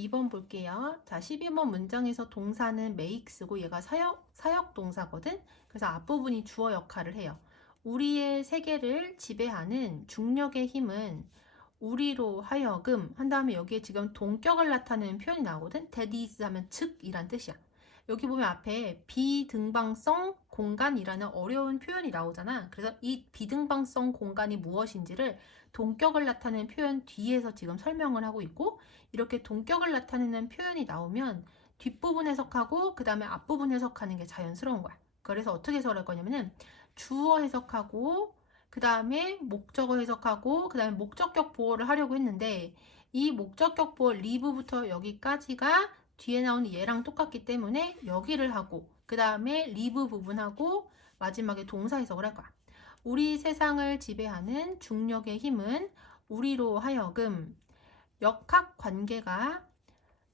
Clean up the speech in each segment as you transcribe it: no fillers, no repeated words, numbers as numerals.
12번 볼게요. 자, 12번 문장에서 동사는 make쓰고 얘가 사역 동사거든. 그래서 앞부분이 주어 역할을 해요. 우리의 세계를 지배하는 중력의 힘은 우리로 하여금 한 다음에 여기에 지금 동격을 나타내는 표현이 나오거든. that is 하면 즉이란 뜻이야. 여기 보면 앞에 비등방성 공간이라는 어려운 표현이 나오잖아. 그래서 이 비등방성 공간이 무엇인지를 동격을 나타내는 표현 뒤에서 지금 설명을 하고 있고, 이렇게 동격을 나타내는 표현이 나오면 뒷부분 해석하고 그 다음에 앞부분 해석하는 게 자연스러운 거야. 그래서 어떻게 해석할 거냐면은 주어 해석하고 그 다음에 목적어 해석하고 그 다음에 목적격 보호를 하려고 했는데, 이 목적격 보호 리브부터 여기까지가 뒤에 나오는 얘랑 똑같기 때문에 여기를 하고 그 다음에 리브 부분하고 마지막에 동사 해석을 할 거야. 우리 세상을 지배하는 중력의 힘은 우리로 하여금 역학 관계가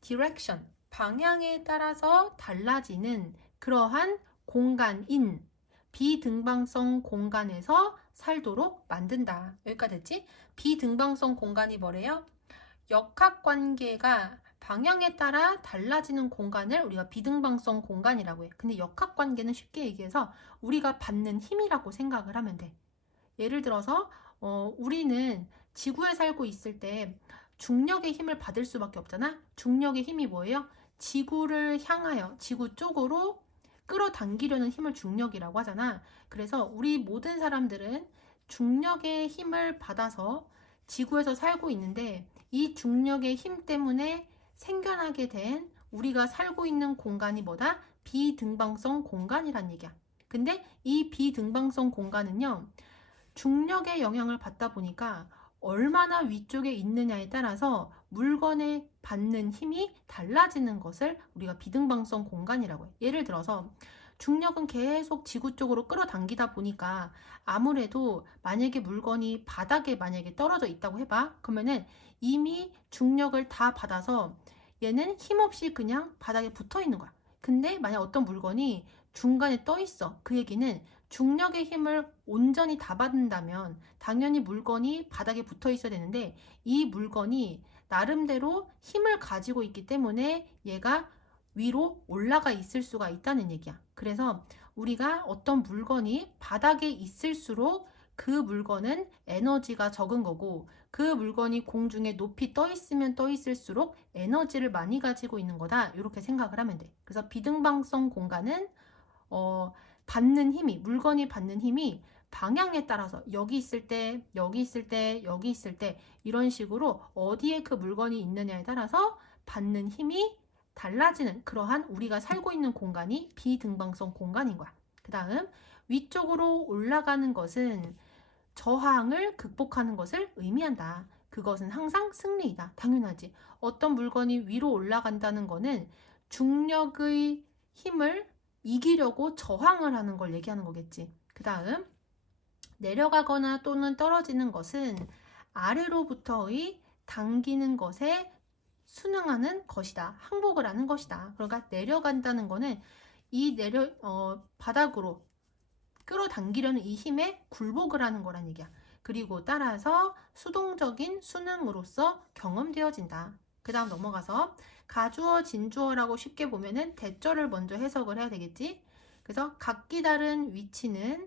direction, 방향에 따라서 달라지는 그러한 공간인 비등방성 공간에서 살도록 만든다. 여기까지 됐지? 비등방성 공간이 뭐래요? 역학 관계가 방향에 따라 달라지는 공간을 우리가 비등방성 공간이라고 해. 근데 역학 관계는 쉽게 얘기해서 우리가 받는 힘이라고 생각을 하면 돼. 예를 들어서 우리는 지구에 살고 있을 때 중력의 힘을 받을 수밖에 없잖아. 중력의 힘이 뭐예요? 지구를 향하여 지구 쪽으로 끌어당기려는 힘을 중력이라고 하잖아. 그래서 우리 모든 사람들은 중력의 힘을 받아서 지구에서 살고 있는데, 이 중력의 힘 때문에 생겨나게 된 우리가 살고 있는 공간이 뭐다? 비등방성 공간이란 얘기야. 근데 이 비등방성 공간은요, 중력의 영향을 받다 보니까 얼마나 위쪽에 있느냐에 따라서 물건에 받는 힘이 달라지는 것을 우리가 비등방성 공간이라고 해. 예를 들어서 중력은 계속 지구 쪽으로 끌어당기다 보니까 아무래도 만약에 물건이 바닥에 만약에 떨어져 있다고 해봐. 그러면은 이미 중력을 다 받아서 얘는 힘없이 그냥 바닥에 붙어 있는 거야. 근데 만약 어떤 물건이 중간에 떠 있어. 그 얘기는 중력의 힘을 온전히 다 받는다면 당연히 물건이 바닥에 붙어 있어야 되는데, 이 물건이 나름대로 힘을 가지고 있기 때문에 얘가 위로 올라가 있을 수가 있다는 얘기야. 그래서 우리가 어떤 물건이 바닥에 있을수록 그 물건은 에너지가 적은 거고, 그 물건이 공중에 높이 떠 있으면 떠 있을수록 에너지를 많이 가지고 있는 거다. 이렇게 생각을 하면 돼. 그래서 비등방성 공간은 받는 힘이, 물건이 받는 힘이 방향에 따라서 여기 있을 때, 여기 있을 때, 여기 있을 때 이런 식으로 어디에 그 물건이 있느냐에 따라서 받는 힘이 달라지는 그러한 우리가 살고 있는 공간이 비등방성 공간인 거야. 그 다음 위쪽으로 올라가는 것은 저항을 극복하는 것을 의미한다. 그것은 항상 승리이다. 당연하지. 어떤 물건이 위로 올라간다는 거는 중력의 힘을 이기려고 저항을 하는 걸 얘기하는 거겠지. 그 다음 내려가거나 또는 떨어지는 것은 아래로부터의 당기는 것에 순응하는 것이다. 항복을 하는 것이다. 그러니까 내려간다는 거는 이 바닥으로 끌어당기려는 이 힘에 굴복을 하는 거란 얘기야. 그리고 따라서 수동적인 순응으로서 경험되어진다. 그 다음 넘어가서 가주어, 진주어라고 쉽게 보면은 대절을 먼저 해석을 해야 되겠지. 그래서 각기 다른 위치는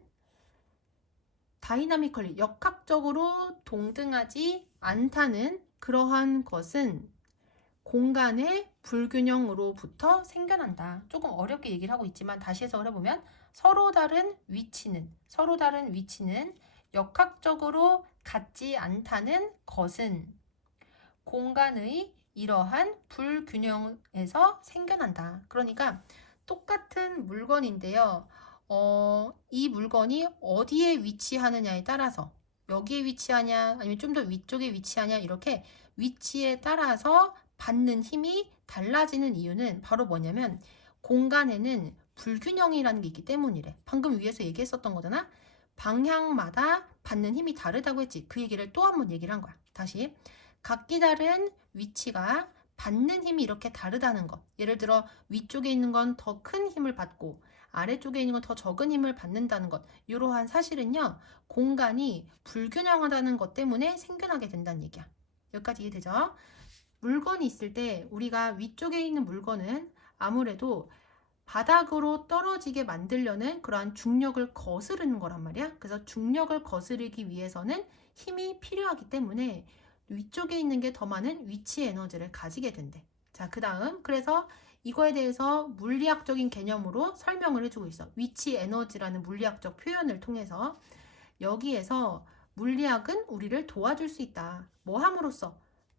다이나미컬리, 역학적으로 동등하지 않다는 그러한 것은 공간의 불균형으로부터 생겨난다. 조금 어렵게 얘기를 하고 있지만 다시 해석을 해보면 서로 다른 위치는 역학적으로 같지 않다는 것은 공간의 이러한 불균형에서 생겨난다. 그러니까 똑같은 물건인데요. 이 물건이 어디에 위치하느냐에 따라서 여기에 위치하냐 아니면 좀 더 위쪽에 위치하냐 이렇게 위치에 따라서 받는 힘이 달라지는 이유는 바로 뭐냐면 공간에는 불균형이라는 게 있기 때문이래. 방금 위에서 얘기했었던 거잖아. 방향마다 받는 힘이 다르다고 했지. 그 얘기를 또 한 번 얘기를 한 거야. 다시 각기 다른 위치가 받는 힘이 이렇게 다르다는 것. 예를 들어 위쪽에 있는 건 더 큰 힘을 받고 아래쪽에 있는 건 더 적은 힘을 받는다는 것. 이러한 사실은요. 공간이 불균형하다는 것 때문에 생겨나게 된다는 얘기야. 여기까지 이해되죠? 물건이 있을 때 우리가 위쪽에 있는 물건은 아무래도 바닥으로 떨어지게 만들려는 그러한 중력을 거스르는 거란 말이야. 그래서 중력을 거스르기 위해서는 힘이 필요하기 때문에 위쪽에 있는 게 더 많은 위치 에너지를 가지게 된대. 자, 그 다음 그래서 이거에 대해서 물리학적인 개념으로 설명을 해주고 있어. 위치 에너지라는 물리학적 표현을 통해서 여기에서 물리학은 우리를 도와줄 수 있다. 뭐 함으로써?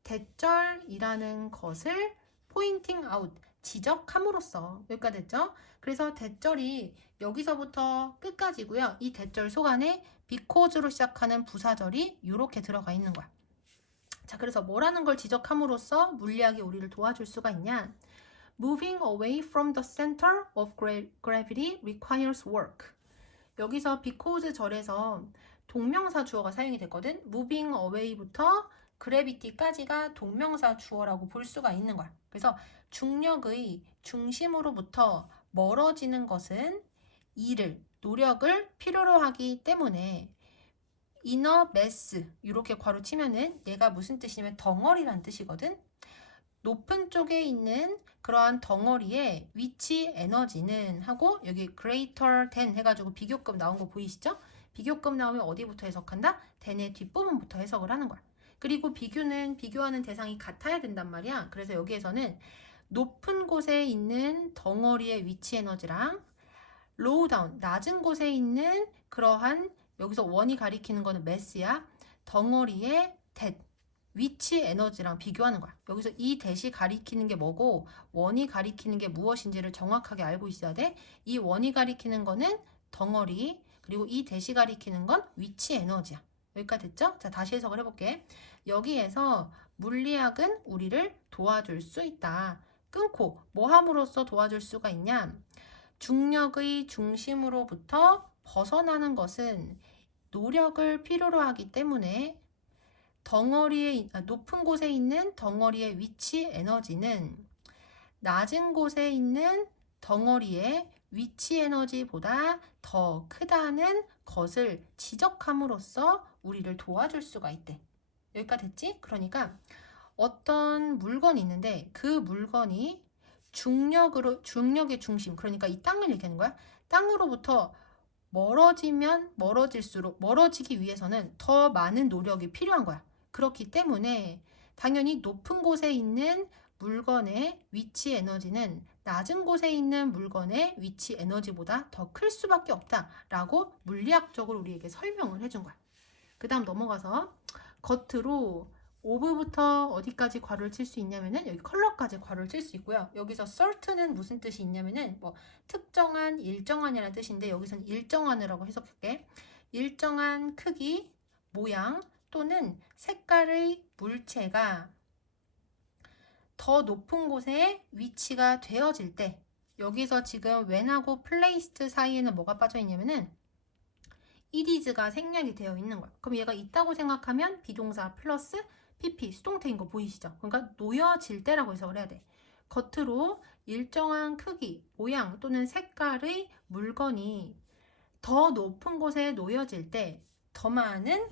대절이라는 것을 포인팅 아웃, 지적함으로써. 여기까지 됐죠? 그래서 대절이 여기서부터 끝까지고요. 이 대절 속 안에 because로 시작하는 부사절이 이렇게 들어가 있는 거야. 자, 그래서 뭐라는 걸 지적함으로써 물리학이 우리를 도와줄 수가 있냐? Moving away from the center of gravity requires work. 여기서 because 절에서 동명사 주어가 사용이 됐거든. moving away부터 gravity까지가 동명사 주어라고 볼 수가 있는 거야. 그래서 중력의 중심으로부터 멀어지는 것은 일을, 노력을 필요로 하기 때문에 inner mass 이렇게 괄호 치면은 얘가 무슨 뜻이냐면 덩어리란 뜻이거든. 높은 쪽에 있는 그러한 덩어리의 위치 에너지는 하고 여기 greater than 해가지고 비교급 나온 거 보이시죠? 비교급 나오면 어디부터 해석한다? than의 뒷부분부터 해석을 하는 거야. 그리고 비교하는 대상이 같아야 된단 말이야. 그래서 여기에서는 높은 곳에 있는 덩어리의 위치 에너지랑 low down, 낮은 곳에 있는 그러한 여기서 원이 가리키는 거는 mass야. 덩어리의 that, 위치 에너지랑 비교하는 거야. 여기서 이 대시 가리키는 게 뭐고 원이 가리키는 게 무엇인지를 정확하게 알고 있어야 돼. 이 원이 가리키는 거는 덩어리, 그리고 이 대시 가리키는 건 위치 에너지야. 여기까지 됐죠? 자, 다시 해석을 해볼게. 여기에서 물리학은 우리를 도와줄 수 있다. 끊고 뭐 함으로써 도와줄 수가 있냐? 중력의 중심으로부터 벗어나는 것은 노력을 필요로 하기 때문에 높은 곳에 있는 덩어리의 위치 에너지는 낮은 곳에 있는 덩어리의 위치 에너지보다 더 크다는 것을 지적함으로써 우리를 도와줄 수가 있대. 여기까지 됐지? 그러니까 어떤 물건이 있는데 그 물건이 중력의 중심, 그러니까 이 땅을 얘기하는 거야. 땅으로부터 멀어지면 멀어질수록 멀어지기 위해서는 더 많은 노력이 필요한 거야. 그렇기 때문에 당연히 높은 곳에 있는 물건의 위치 에너지는 낮은 곳에 있는 물건의 위치 에너지보다 더 클 수밖에 없다라고 물리학적으로 우리에게 설명을 해준 거야. 그 다음 넘어가서 겉으로 오브부터 어디까지 괄호를 칠 수 있냐면은 여기 컬러까지 괄호를 칠 수 있고요. 여기서 certain은 무슨 뜻이 있냐면은 뭐 특정한, 일정한이라는 뜻인데 여기서는 일정한이라고 해석할게. 일정한 크기, 모양 또는 색깔의 물체가 더 높은 곳에 위치가 되어질 때 여기서 지금 when하고 placed 사이에는 뭐가 빠져 있냐면은 it is가 생략이 되어 있는 거야. 그럼 얘가 있다고 생각하면 비동사 플러스 pp 수동태인 거 보이시죠? 그러니까 놓여질 때라고 해석을 해야 돼. 겉으로 일정한 크기, 모양 또는 색깔의 물건이 더 높은 곳에 놓여질 때 더 많은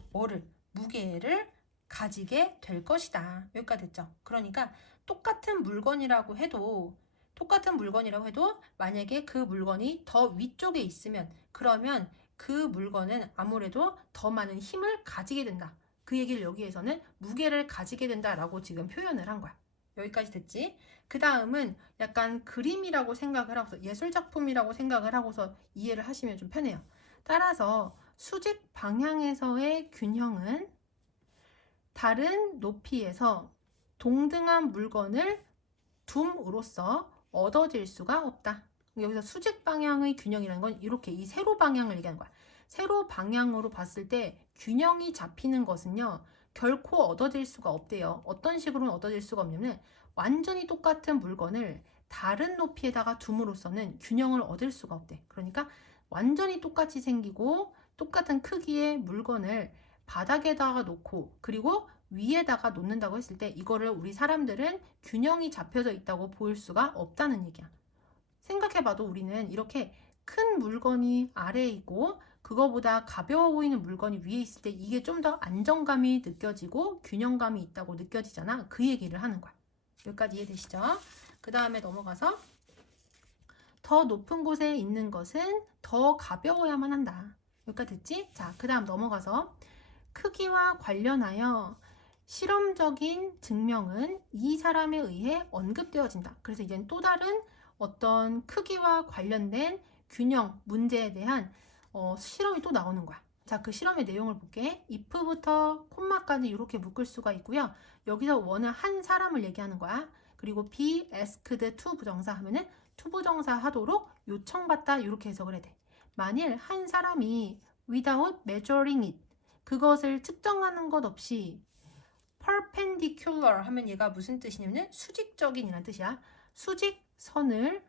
무게를 가지게 될 것이다. 여기까지 됐죠? 그러니까 똑같은 물건이라고 해도 만약에 그 물건이 더 위쪽에 있으면 그러면 그 물건은 아무래도 더 많은 힘을 가지게 된다. 그 얘기를 여기에서는 무게를 가지게 된다라고 지금 표현을 한 거야. 여기까지 됐지? 그 다음은 약간 그림이라고 생각을 하고서 예술작품이라고 생각을 하고서 이해를 하시면 좀 편해요. 따라서 수직 방향에서의 균형은 다른 높이에서 동등한 물건을 둠으로써 얻어질 수가 없다. 여기서 수직 방향의 균형이라는 건 이렇게 이 세로 방향을 얘기하는 거야. 세로 방향으로 봤을 때 균형이 잡히는 것은요. 결코 얻어질 수가 없대요. 어떤 식으로는 얻어질 수가 없냐면 완전히 똑같은 물건을 다른 높이에다가 둠으로써는 균형을 얻을 수가 없대. 그러니까 완전히 똑같이 생기고 똑같은 크기의 물건을 바닥에다가 놓고 그리고 위에다가 놓는다고 했을 때 이거를 우리 사람들은 균형이 잡혀져 있다고 볼 수가 없다는 얘기야. 생각해봐도 우리는 이렇게 큰 물건이 아래에 있고 그거보다 가벼워 보이는 물건이 위에 있을 때 이게 좀 더 안정감이 느껴지고 균형감이 있다고 느껴지잖아. 그 얘기를 하는 거야. 여기까지 이해되시죠? 그 다음에 넘어가서 더 높은 곳에 있는 것은 더 가벼워야만 한다. 여기까지 됐지? 자, 그 다음 넘어가서 크기와 관련하여 실험적인 증명은 이 사람에 의해 언급되어진다. 그래서 이제는 또 다른 어떤 크기와 관련된 균형 문제에 대한 실험이 또 나오는 거야. 자, 그 실험의 내용을 볼게. if부터 콤마까지 이렇게 묶을 수가 있고요. 여기서 원은 한 사람을 얘기하는 거야. 그리고 be asked to 부정사 하면은 to 부정사 하도록 요청받다 이렇게 해석을 해야 돼. 만일 한 사람이 without measuring it 그것을 측정하는 것 없이 perpendicular 하면 얘가 무슨 뜻이냐면 수직적인 이란 뜻이야. 수직선을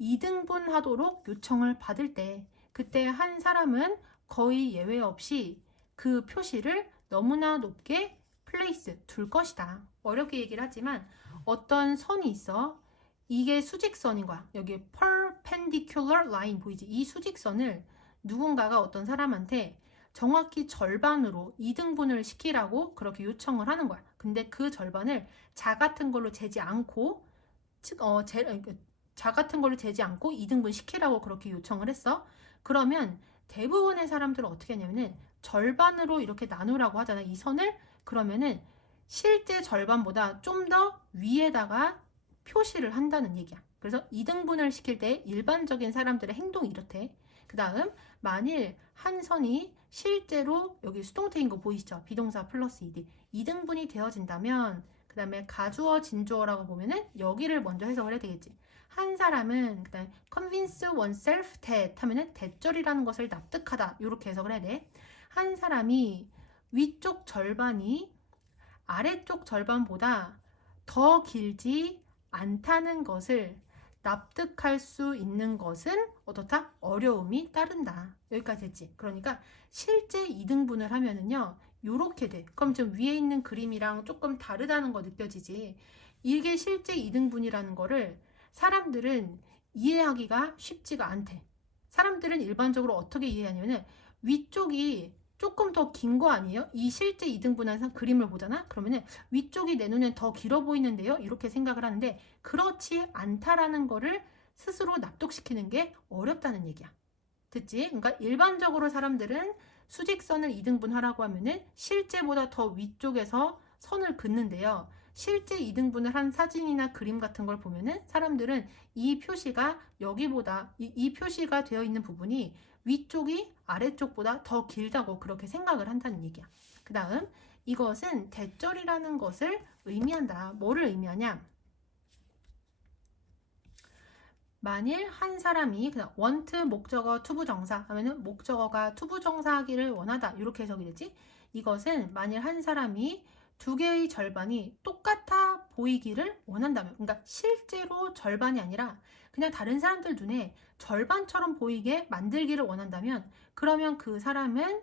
2등분 하도록 요청을 받을 때 그때 한 사람은 거의 예외 없이 그 표시를 너무나 높게 place 둘 것이다. 어렵게 얘기를 하지만 어떤 선이 있어. 이게 수직선인 거야. 여기 perpendicular line 보이지? 이 수직선을 누군가가 어떤 사람한테 정확히 절반으로 2등분을 시키라고 그렇게 요청을 하는 거야. 근데 그 절반을 자 같은 걸로 재지 않고 자 같은 걸로 재지 않고 2등분 시키라고 그렇게 요청을 했어. 그러면 대부분의 사람들은 어떻게 하냐면은 절반으로 이렇게 나누라고 하잖아. 이 선을. 그러면은 실제 절반보다 좀 더 위에다가 표시를 한다는 얘기야. 그래서 2등분을 시킬 때 일반적인 사람들의 행동이 이렇대. 그 다음 만일 한 선이 실제로 여기 수동태인 거 보이시죠? 비동사 플러스 ed 2등분이 되어진다면 그 다음에 가주어 진주어라고 보면은 여기를 먼저 해석을 해야 되겠지. 한 사람은 그 다음에 convince oneself that 하면은 대절이라는 것을 납득하다 이렇게 해석을 해야 돼. 한 사람이 위쪽 절반이 아래쪽 절반보다 더 길지 않다는 것을 납득할 수 있는 것은 어떻다? 어려움이 따른다. 여기까지 했지. 그러니까 실제 2등분을 하면은요. 요렇게 돼. 그럼 좀 위에 있는 그림이랑 조금 다르다는 거 느껴지지. 이게 실제 2등분이라는 거를 사람들은 이해하기가 쉽지가 않대. 사람들은 일반적으로 어떻게 이해하냐면은 위쪽이 조금 더 긴 거 아니에요? 이 실제 2등분한 그림을 보잖아? 그러면은 위쪽이 내 눈엔 더 길어 보이는데요? 이렇게 생각을 하는데 그렇지 않다라는 거를 스스로 납득시키는 게 어렵다는 얘기야. 듣지? 그러니까 일반적으로 사람들은 수직선을 2등분 하라고 하면은 실제보다 더 위쪽에서 선을 긋는데요. 실제 2등분을 한 사진이나 그림 같은 걸 보면은 사람들은 이 표시가 여기보다 이 표시가 되어 있는 부분이 위쪽이 아래쪽보다 더 길다고 그렇게 생각을 한다는 얘기야. 그 다음 이것은 대절이라는 것을 의미한다. 뭐를 의미하냐? 만일 한 사람이 그냥 want 목적어 투부정사 하면은 목적어가 투부정사하기를 원하다 이렇게 해석이 되지. 이것은 만일 한 사람이 두 개의 절반이 똑같아 보이기를 원한다면, 그러니까 실제로 절반이 아니라 그냥 다른 사람들 눈에 절반처럼 보이게 만들기를 원한다면, 그러면 그 사람은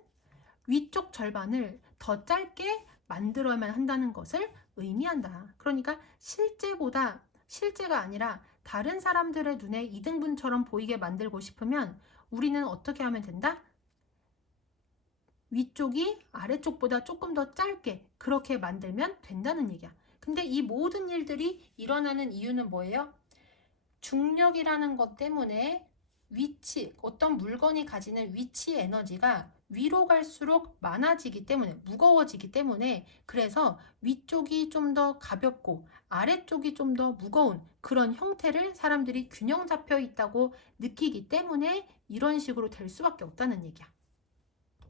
위쪽 절반을 더 짧게 만들어야만 한다는 것을 의미한다. 그러니까 실제가 아니라 다른 사람들의 눈에 2등분처럼 보이게 만들고 싶으면 우리는 어떻게 하면 된다? 위쪽이 아래쪽보다 조금 더 짧게 그렇게 만들면 된다는 얘기야. 근데 이 모든 일들이 일어나는 이유는 뭐예요? 중력이라는 것 때문에 어떤 물건이 가지는 위치 에너지가 위로 갈수록 많아지기 때문에, 무거워지기 때문에, 그래서 위쪽이 좀 더 가볍고 아래쪽이 좀 더 무거운 그런 형태를 사람들이 균형 잡혀 있다고 느끼기 때문에 이런 식으로 될 수밖에 없다는 얘기야.